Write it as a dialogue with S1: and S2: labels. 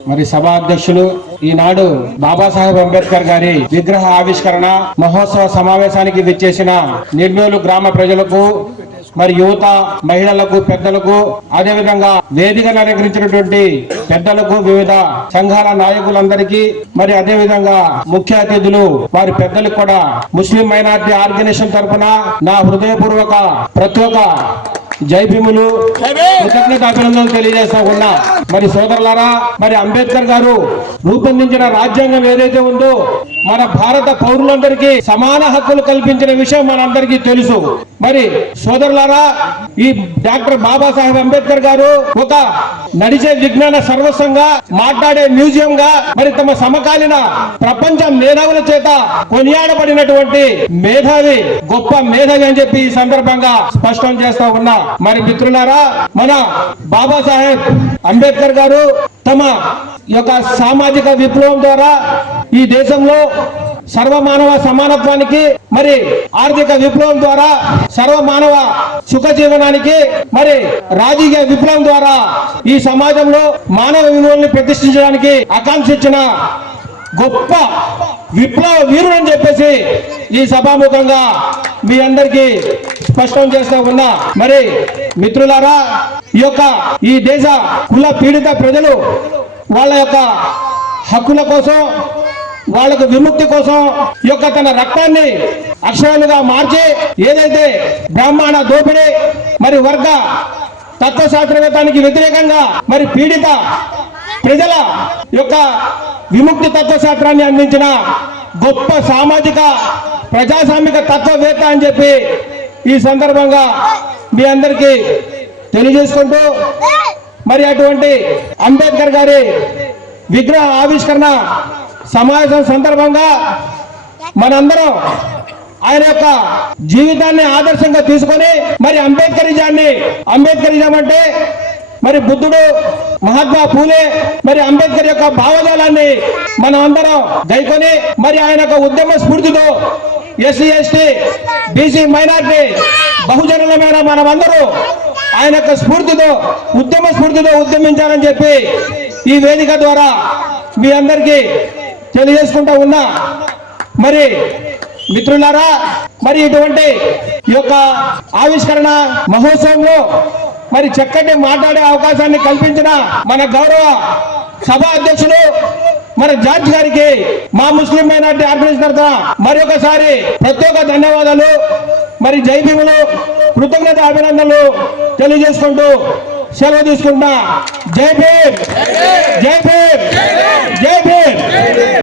S1: మరి సభా అధ్యక్షులు ఈనాడు బాబాసాహెబ్ అంబేద్కర్ గారి విగ్రహ ఆవిష్కరణ మహోత్సవ సమావేశానికి విచ్చేసిన నిర్మూలు గ్రామ ప్రజలకు మరి యువత మహిళలకు పెద్దలకు అదేవిధంగా వేదికను అలంకరించినటువంటి పెద్దలకు వివిధ సంఘాల నాయకులందరికీ మరి అదేవిధంగా ముఖ్య అతిథులు వారి పెద్దలకు కూడా ముస్లిం మైనార్టీ ఆర్గనైజేషన్ తరఫున నా హృదయపూర్వక ప్రతి ఒక్క జై భీములు. కృతజ్ఞత అభినందనలు తెలియజేస్తా ఉన్నా మరి సోదరులారా మరి అంబేద్కర్ గారు రూపొందించిన రాజ్యాంగం ఏదైతే ఉందో మన భారత పౌరులందరికీ సమాన హక్కులు కల్పించిన విషయం మనందరికీ తెలుసు. మరి సోదరులారా ఈ డాక్టర్ బాబాసాహెబ్ అంబేద్కర్ గారు ఒక నడిచే విజ్ఞాన సర్వస్వంగా మాట్లాడే మ్యూజియం గా మరి తమ సమకాలీన ప్రపంచ మేధావుల చేత కొనియాడబడినటువంటి మేధావి గొప్ప మేధావి అని చెప్పి ఈ సందర్భంగా స్పష్టం చేస్తా ఉన్నా. మరి మిత్రులారా మన బాబాసాహెబ్ అంబేద్కర్ గారు తమ యొక్క సామాజిక విప్లవం ద్వారా ఈ దేశంలో సర్వమానవ సమానత్వానికి మరి ఆర్థిక విప్లవం ద్వారా సర్వమానవ సుఖ జీవనానికి మరి రాజకీయ విప్లవం ద్వారా ఈ సమాజంలో మానవ విలువల్ని ప్రతిష్ఠించడానికి ఆకాంక్షించిన గొప్ప విప్లవ వీరుడు అని చెప్పేసి ఈ సభాముఖంగా మీ అందరికీ స్పష్టం చేస్తా ఉన్నా. మరి మిత్రులారా ఈ యొక్క ఈ దేశ కుల పీడిత ప్రజలు వాళ్ళ యొక్క హక్కుల కోసం వాళ్ళకు విముక్తి కోసం యొక్క తన రక్తాన్ని అక్షరాలుగా మార్చి ఏదైతే బ్రాహ్మణ దోపిడీ మరి వర్గ తత్వశాస్త్రవేత్తానికి వ్యతిరేకంగా మరి పీడిత ప్రజల యొక్క విముక్తి తత్వశాస్త్రాన్ని అందించిన గొప్ప సామాజిక ప్రజాస్వామిక తత్వవేత్త అని చెప్పి ఈ సందర్భంగా మీ అందరికీ తెలియజేసుకుంటూ మరి అటువంటి అంబేద్కర్ గారి విగ్రహ ఆవిష్కరణ సమావేశం సందర్భంగా మనందరం ఆయన యొక్క జీవితాన్ని ఆదర్శంగా తీసుకొని మరి అంబేద్కరిజాన్ని అంబేద్కరిజం అంటే మరి బుద్ధుడు మహాత్మా పూలే మరి అంబేద్కర్ యొక్క భావజాలాన్ని మనం అందరం గైకొని మరి ఆయన యొక్క ఉద్యమ స్ఫూర్తితో ఎస్సీ ఎస్టీ బీసీ మైనార్టీ బహుజనుల మీద మనం ఆయన యొక్క స్ఫూర్తితో ఉద్యమ స్ఫూర్తితో ఉద్యమించాలని చెప్పి ఈ వేదిక ద్వారా మీ అందరికీ తెలియజేసుకుంటా ఉన్నా. మరి మిత్రులారా మరి ఇటువంటి ఈ యొక్క ఆవిష్కరణ మహోత్సవంలో మరి చక్కటి మాట్లాడే అవకాశాన్ని కల్పించిన మన గౌరవ సభ అధ్యక్షులు మన జార్జ్ గారికి మా ముస్లిం మైనార్టీ ఆర్గనైజ్ తరఫున మరొకసారి ప్రత్యేక ధన్యవాదాలు. మరి జై భీములు కృతజ్ఞత అభినందనలు తెలియజేసుకుంటూ సెలవు తీసుకుంటున్నా. జై భీమ్! జై భీమ్!